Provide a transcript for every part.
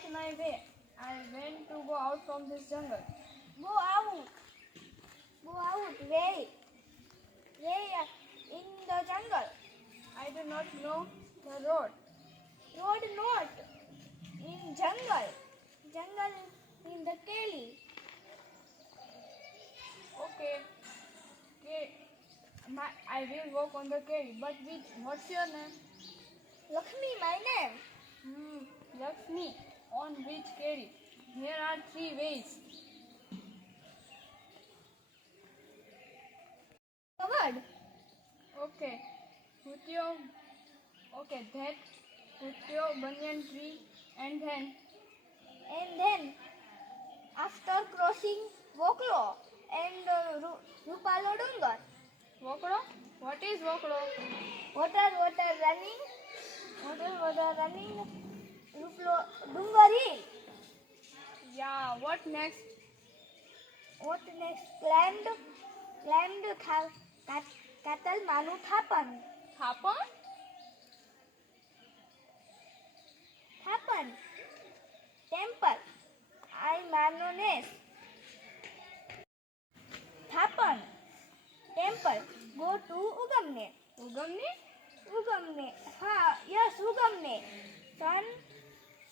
lost my way. I went to go out from this jungle. Go out. Go out. Where? Where? In the jungle. I do not know the road. Road not. In jungle. Jungle in the Kelly. Okay. I will walk on the carry. But what's your name? Lakshmi, my name. Lakshmi. On which carry? Here are 3 ways. Covered. Okay. Put your banyan tree and then And then, after crossing Voklo and Rupalo Dungar, Vokro? What is Vokro? water running, Rupalo Dungar hill. Yeah, what next? What next? Climbed Katal Manu Thapan. Thapan? Temple. I Manones. Thapan. Temple. Go to Ugamne. Ugamni? Ugamne. Yes, Ugamne.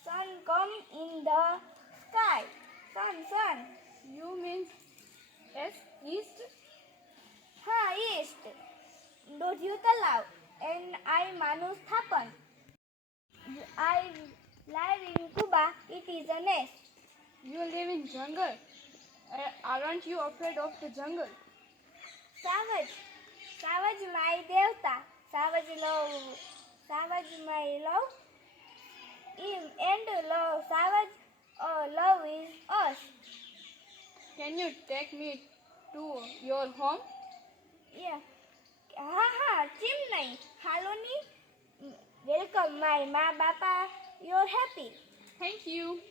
Sun come in the sky. Sun. You mean east? East. Dodyu Talav. And I Manu Thapan. I live in Cuba. It is a nest. You live in jungle. Aren't you afraid of the jungle? Savage my devta. Savage my love. And love. Savage love is us. Can you take me to your home? Yeah. Chimney. Haloni. Welcome my ma bapa. You're happy. Thank you.